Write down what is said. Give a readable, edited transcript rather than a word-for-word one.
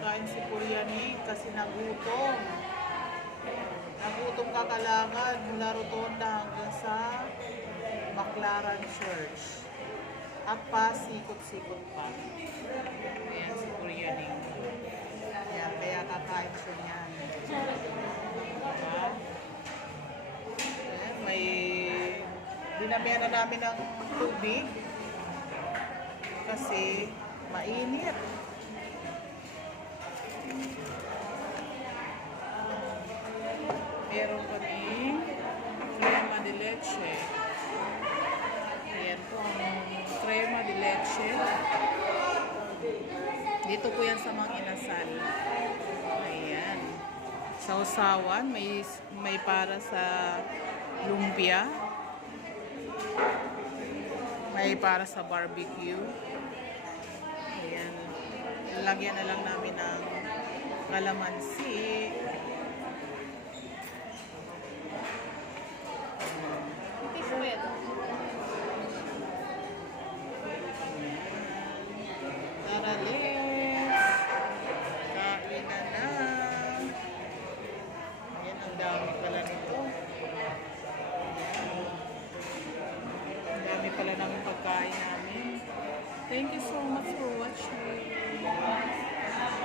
kakain si Kuryani kasi nagutom. Nagutom kakalangan mula Rotonda hanggang sa Baclaran Church. At pasikot-sikot pa. Ayan si Kuryani. Ayan, kaya kakain siya niyan. Diba? Ayan, may dinamihan na namin ng tubig kasi mainit. Meron kaming crema de leche. Ayan po ang crema de leche. Dito po yan sa mga inasal. Ayan. Sausawan, may para sa lumpia. May para sa barbecue. Ayan. Lagyan na lang namin ng kalamansi.